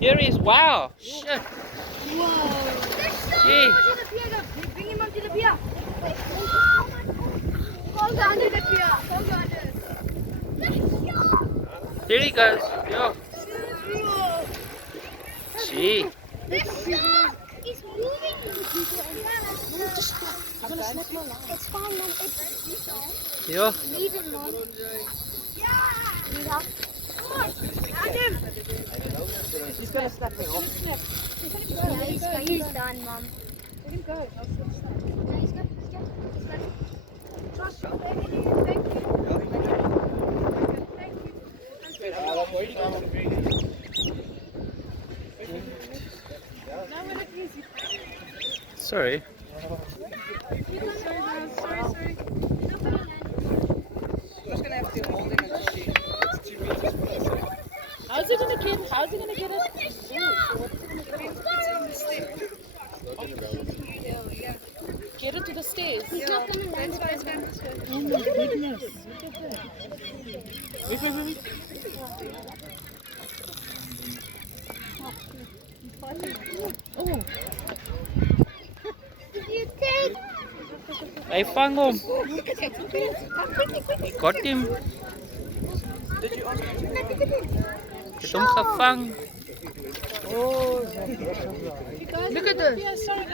Here he is. Wow. Shit. Whoa. Gee. Bring him up to the pier. Go down to the pier. Go down to There he goes. Yo. Gee. the shark is moving. I'm gonna snap my line. It's fine, Mom. It's Yo. leave it, Mom. Yeah. Leave up. He's gonna snap me off. He's done, Mom. Let him go. I'll still snap. No, he's good. He's good. He's good. Josh, thank you. Thank you. No, we're not easy. Sorry. Sorry. I'm just gonna have to hold him and see. It's 2 meters from us. How's he gonna get it? It's in the stairs. Get it to the stairs. He's not coming down. It's fine. Oh my goodness. Look at that. Wait. Oh. You take. Hey, fang hom. He got him. Did you ask him to Het hom gevang. Oh, Look at this. Yeah, sorry.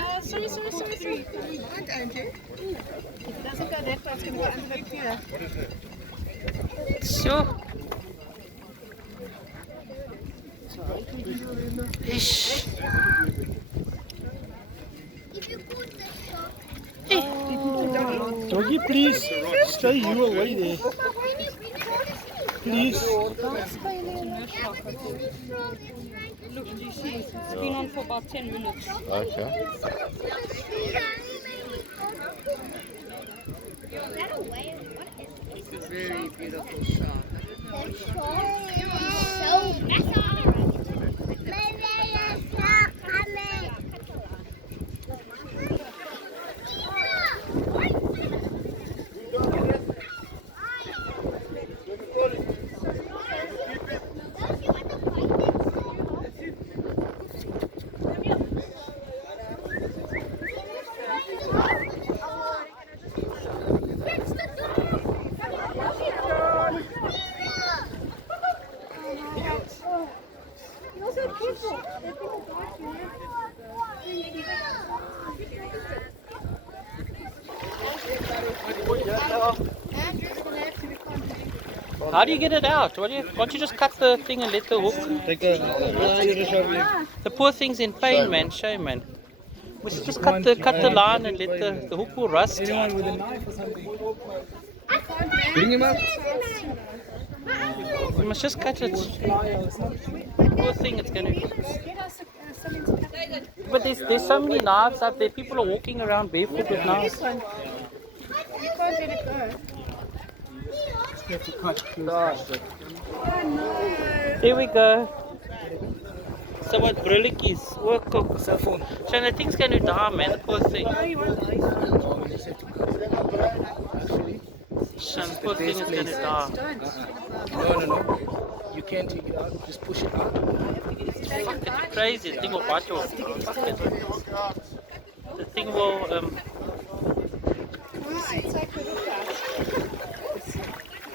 Right, Andrew. It doesn't go that far. It's going to go under the pier. Zo. Ish. If you put the shark. Doggy, please stay you away there. Please. Look, do you see? It's been on for about 10 minutes. Okay. It's a very beautiful shark. The shark is so massive. Maybe a shark coming. How do you get it out? Can't you just cut the thing and let the hook? The poor thing's in pain, man. Shame, man. We should just cut the line and let the hook will rust. Anyone with a knife or something? Bring him up. We must just cut it. Poor thing, it's gonna. But there's so many knives out there. People are walking around barefoot with knives. You can't let it go. You have to cut. Oh no. There we go. So what brillikkies? Oh, cook. So the thing's gonna die, man. The poor thing. Shan, the poor thing is gonna die. No. You can't take it out. Just push it out. Fuck, it's crazy. The thing will bite you. Fuck it. The thing will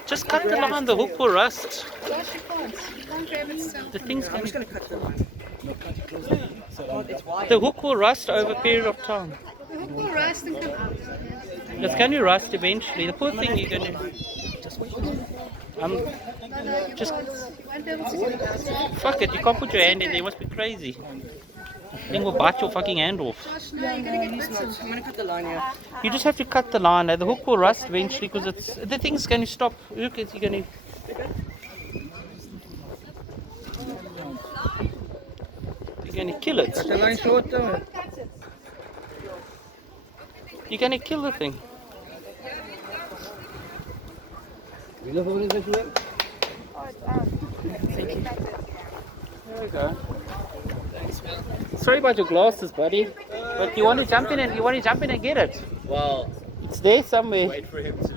just cut the line. The hook will rust. Josh, you can't. You can't grab it. The thing's I'm gonna. just gonna cut the line. No, cut it close. So it's wide. The hook will rust over a period of time. The hook will rust and come out. It's going to rust eventually. The poor thing you're going to. Just wait. Just You won't be able to get it out. fuck it. You can't put your hand in there. You must be crazy. Thing will bite your fucking hand off. Josh, no, you're gonna get bitten. I'm gonna cut the line here. You just have to cut the line. The hook will rust eventually because the thing's going to stop. Look, you're going to. You're going to kill it. The line short though. You're going to kill the thing. There we go. Sorry about your glasses, buddy. But you want to jump in and get it. Well, It's there somewhere. wait for him to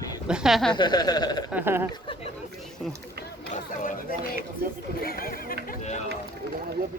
leave.